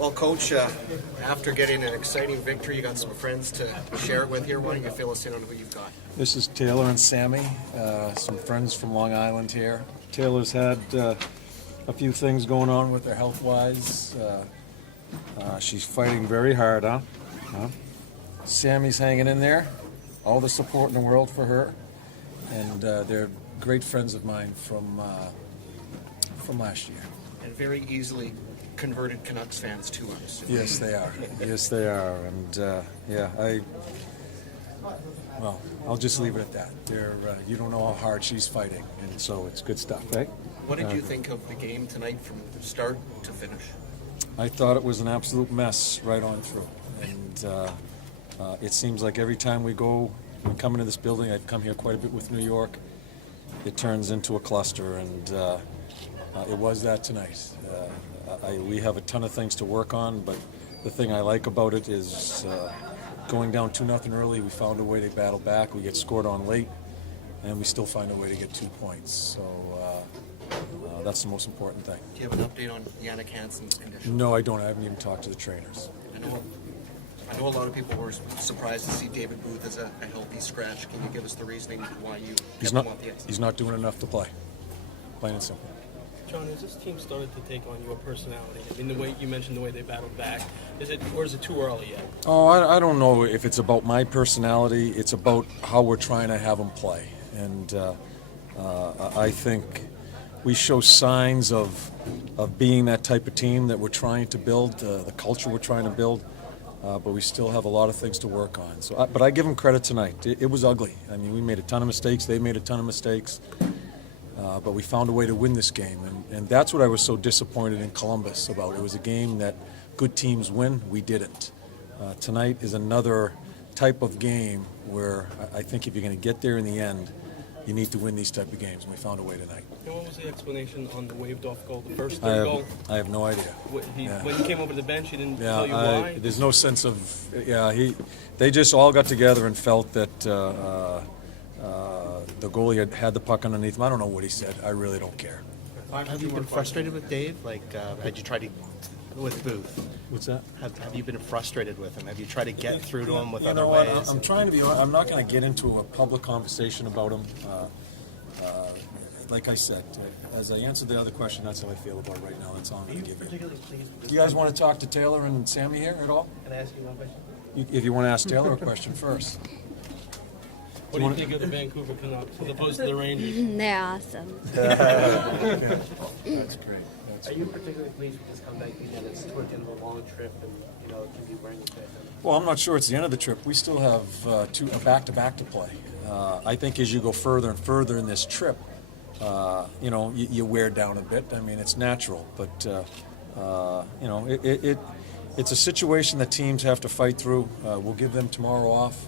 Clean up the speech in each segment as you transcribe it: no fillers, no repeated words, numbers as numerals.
Well, Coach, after getting an exciting victory, you got some friends to share it with here. Why don't you fill us in on who you've got? This is Taylor and Sammy, some friends from Long Island here. Taylor's had a few things going on with her health-wise. She's fighting very hard, huh? Sammy's hanging in there. All the support in the world for her. And they're great friends of mine from last year. And very easily converted Canucks fans too, I'm assuming. Yes, they are. Yes, they are. And well, I'll just leave it at that. You don't know how hard she's fighting, and so it's good stuff, right? What did you think of the game tonight from start to finish? I thought it was an absolute mess right on through. And it seems like every time we come into this building, I've come here quite a bit with New York, it turns into a cluster, and it was that tonight. We have a ton of things to work on, but the thing I like about it is going down 2-0 early, we found a way to battle back. We get scored on late, and we still find a way to get 2 points. So that's the most important thing. Do you have an update on Jannik Hansen's condition? No, I don't. I haven't even talked to the trainers. I know a lot of people were surprised to see David Booth as a healthy scratch. Can you give us the reasoning why you kept him off the ice? He's not doing enough to play. Plain and simple. John, has this team started to take on your personality? I mean, the way you mentioned, the way they battled back, or is it too early yet? Oh, I don't know if it's about my personality. It's about how we're trying to have them play, and I think we show signs of being that type of team that we're trying to build, the culture we're trying to build. But we still have a lot of things to work on. So, but I give them credit tonight. It was ugly. I mean, we made a ton of mistakes. They made a ton of mistakes. But we found a way to win this game. And that's what I was so disappointed in Columbus about. It was a game that good teams win. We didn't. Tonight is another type of game where I think if you're going to get there in the end, you need to win these type of games. And we found a way tonight. And what was the explanation on the waved off goal, the first third goal? I have no idea. When he came over the bench, he didn't tell you why? There's no sense of, they just all got together and felt that the goalie had the puck underneath him. I don't know what he said. I really don't care. Have you been frustrated with Dave? Had you tried to, with Booth? What's that? Have you been frustrated with him? Have you tried to get through to him with other what? ways? I'm trying to be. I'm not going to get into a public conversation about him. Like I said, as I answered the other question, that's how I feel about it right now. That's all I'm going to give you. Particularly pleased with this Do you guys want to talk to Taylor and Sammy here at all? Can I ask you one question? If you want to ask Taylor a question first. What do you think of the Vancouver Canucks as opposed to the Rangers? They're awesome. That's great. Are you particularly pleased with this comeback? Again, it's toward the end of a long trip, and it can be wearing the fit. Well, I'm not sure it's the end of the trip. We still have a back-to-back to play. I think as you go further and further in this trip, you wear down a bit. I mean, it's natural, but it's a situation that teams have to fight through. We'll give them tomorrow off,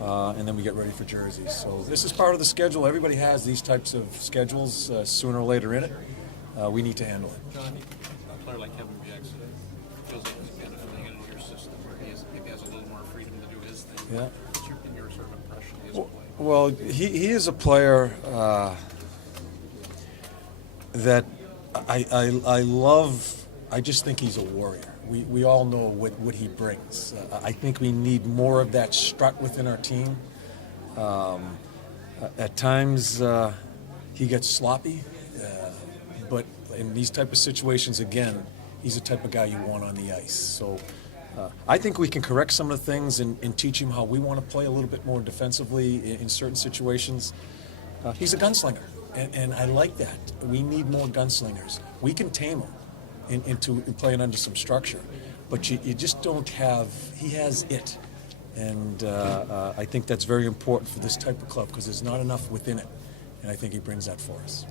and then we get ready for Jersey. So this is part of the schedule. Everybody has these types of schedules sooner or later in it. We need to handle it. John, a player like Kevin Jackson feels like he's benefiting in your system where maybe has a little more freedom to do his thing. Yeah. What's your sort of impression of his play? Well, he is a player that I love. I just think he's a warrior. We all know what he brings. I think we need more of that strut within our team. At times he gets sloppy, but in these type of situations, again, he's the type of guy you want on the ice. So I think we can correct some of the things and teach him how we want to play a little bit more defensively in certain situations. He's a gunslinger, and I like that. We need more gunslingers. We can tame him into playing under some structure, but you just don't have. He has it, and I think that's very important for this type of club because there's not enough within it, and I think he brings that for us.